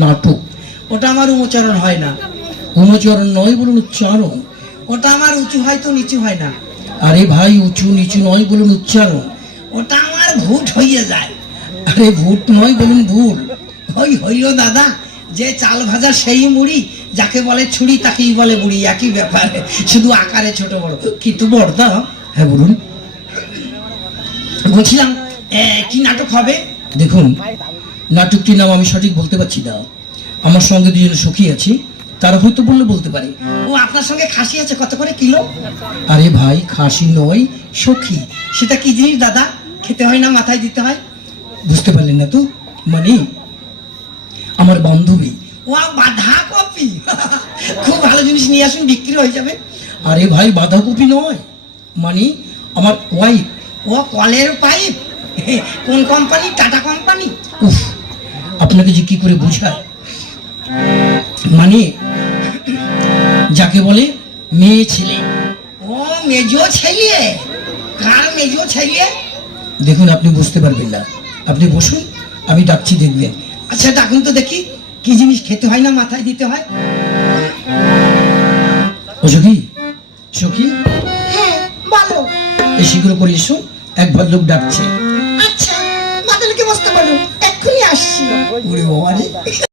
নাটক। ওটা আমার উচ্চারণ হয় না। উচ্চারণ নয় বলুন উচ্চারণ। ওটা আমার উঁচু হয় তো নিচু হয় না। আরে ভাই উঁচু নিচু নয় বলুন উচ্চারণ। ওটা আমার ভুট হইয়ে যায়। আরে ভুট নয় বলুন ভুল। হইল দাদা, যে চাল ভাজা সেই মুড়ি, যাকে বলে ছুরি তাকেই বলে বুড়ি, একই ব্যাপার, শুধু আকারে ছোট বড়। কিন্তু বড়দা, হ্যাঁ বলুন। বলছিলাম কি নাটক হবে? দেখুন, নাটকটির নাম আমি সঠিক বলতে পারছি না। আমার সঙ্গে দুজন সখী আছে, তারা হয়তো বললে বলতে পারে। ও আপনার সঙ্গে খাসি আছে, কত করে কিলো? আরে ভাই খাসি নয়, সখী। সেটা কি জিনিস দাদা? খেতে হয় না মাথায় দিতে হয়? বুঝতে পারলেন না তো? মানে আমার বান্ধবী। ও বাঁধাকপি, খুব ভালো জিনিস নিয়ে আসুন, বিক্রি হয়ে যাবে। আরে ভাই বাঁধাকপি নয়, মানে আমার ওয়াইফ। ও কলের পাইপ? কোন কোম্পানি? Tata company? উফ, আপনাকে যে কি করে বোঝায়, মানে যাকে বলে মেয়ে ছেলে। ও মেজো ছেলে? কার মেজো ছেলে? দেখুন আপনি বুঝতে পারবেন না, আপনি বসুন, আমি ডাকছি দেখবেন। আচ্ছা ডাকুন তো দেখি, কি জিনিস খেতে হয় না মাথায় দিতে হয়? ও সখী, সখী হ্যাঁ বলো। এই শীঘ্র করে এসো, এক ভদ্রলোক ডাকছে। আচ্ছা, মাদেরকে বসতে বলুন, এক্ষুনি আসছি। ওরে বাবা রে।